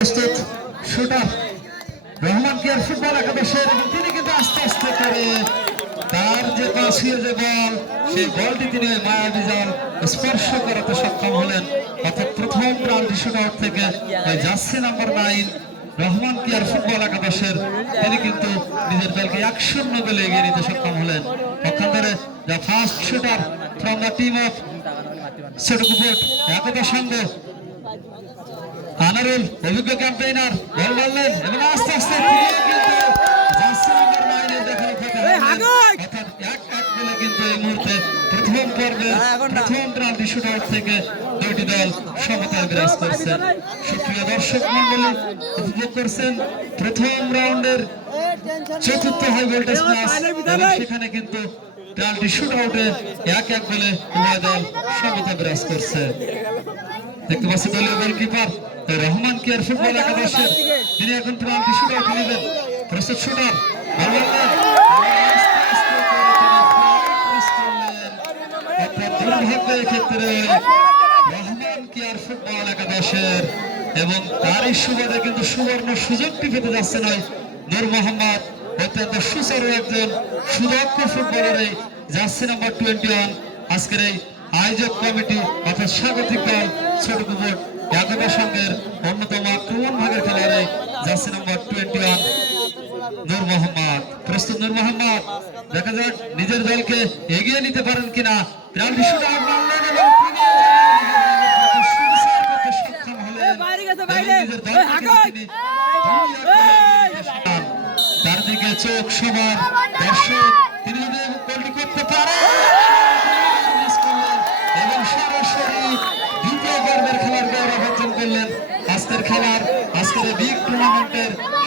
প্রস্তুত shooter Rahman care football একাদশের এবং তিনি কিন্তু আস্তে আস্তে করে তার যে পাশে যে বল সেই বলটি তিনি মায়াবী জাল স্পর্শ করাতে সক্ষম হলেন। অর্থাৎ প্রথম রাউন্ড শুট আউট থেকে jersey number 9 Rahman care football একাদশের তিনি কিন্তু নিজের দলকে 1-0 গোলে এগিয়ে নিতে সক্ষম হলেন। পক্ষান্তরে the first shooter from the team of সেটকুপোর্ট একতা সংঘ আনারুল অভিজ্ঞ ক্যাম্পেইনার বল মারলেন এবং আস্তে আস্তে জার্সি নাম্বার 9 এর দেখানো ফাঁকা অর্থাৎ 1-1 গোলে কিন্তু এই মুহূর্তে প্রথম পর্বের প্রথম রাউন্ড শুট আউট থেকে দুইটি দল সমতায় বিরাজ করছে। সুপ্রিয় দর্শক মণ্ডলী উপভোগ করছেন প্রথম রাউন্ডের চতুর্থ হাই ভোল্টেজ ম্যাচ এবং সেখানে কিন্তু পেনাল্টি শুট আউটে 1-1 গোলে উভয় দল সমতায় বিরাজ করছে। দেখতে পাচ্ছি দলীয় গোলকিপার রহমান কেয়ার ফুটবল একাদশের তিনি এখন পেনাল্টি শুট আউট নেবেন। প্রস্তুত শুটার দুর্ভাগ্যের ক্ষেত্রে রহমান কেয়ার ফুটবল একাদশের এবং তারই সুবাদে কিন্তু সুবর্ণ সুযোগটি পেতে যাচ্ছে নয় নূর মোহাম্মদ অত্যন্ত সুচারু একজন সুদক্ষ ফুটবলার এই জার্সি নাম্বার 21 আজকের এই আয়োজক কমিটি অর্থাৎ স্বাগতিক দল ছোটকুপোর্ট একতা সংঘের অন্যতম আক্রমণ ভাগের খেলোয়াড় জার্সি নাম্বার 21 নূর মোহাম্মদ। প্রস্তুত নূর মোহাম্মদ, দেখা যাক নিজের দলকে এগিয়ে নিতে পারেন কিনা। পেনাল্টি শুট আউট মারলেন এবং সক্ষম হলেন তার দিকে চোখ সবার দর্শক তিনি যদি গোলটি করতে পারেন এবং সরাসরি দ্বিতীয় পর্বের খেলার গৌরব অর্জন করলেন। আজকের খেলার আজকের বিগ টুর্নামেন্টের